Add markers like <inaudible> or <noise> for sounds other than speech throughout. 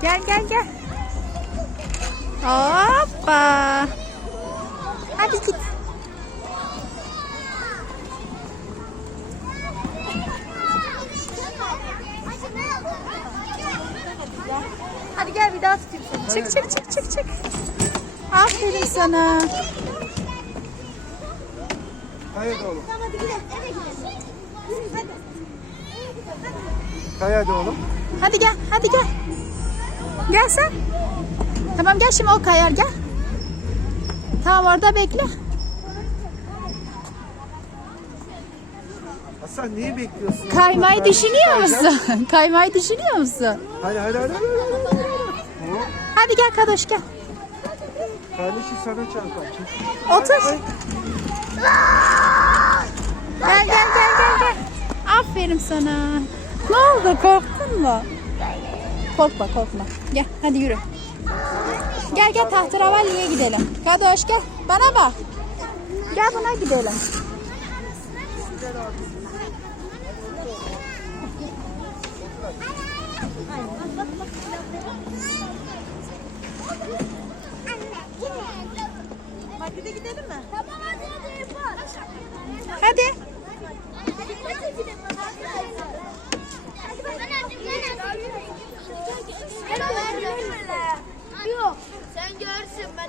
Gel gel gel. Hoppa. Hadi git. Hadi gel bir daha tutayım seni. Çık çık çık çık çık. Aferin sana. Hayır oğlum. Kay hadi, hadi oğlum. Hadi gel, hadi gel. Gel sen. Tamam gel şimdi o kayar gel. Tamam orada bekle. Sen niye bekliyorsun? Kaymayı düşünüyor kaylar. musun? Kaymayı düşünüyor musun? Hadi hadi hadi. Hadi, hadi, hadi gel kardeş gel. Kardeşim sana çarpar. Otur. Hadi, hadi. Gel gel gel gel gel. Aferin sana. Ne oldu korktun mu? Korkma korkma. Gel hadi yürü. Abi, abi. Gel gel tahtıravalliye tahtı gidelim. Kadoş gel bana bak. Gel buna gidelim. Hadi, hadi gidelim mi? Tamam hadi hadi. Hadi.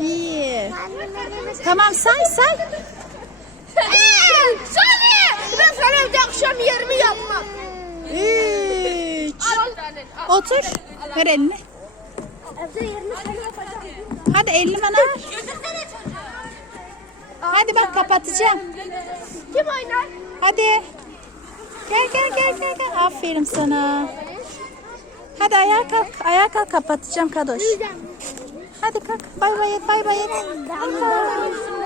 Bir. Tamam say say. Söyle. Ben akşam yerimi yapmam. Üç. Al, al. Otur. Ver elini. Hadi, Hadi elini bana ver. <laughs> Hadi bak kapatacağım. <laughs> Kim oynar? Hadi. Gel gel gel gel. gel. Aferin sana. Hadi ayağa kalk. Ayağa kalk kapatacağım Kadoş. <laughs> Adiós. Bye bye. Bye bye. bye, bye. bye, bye, bye.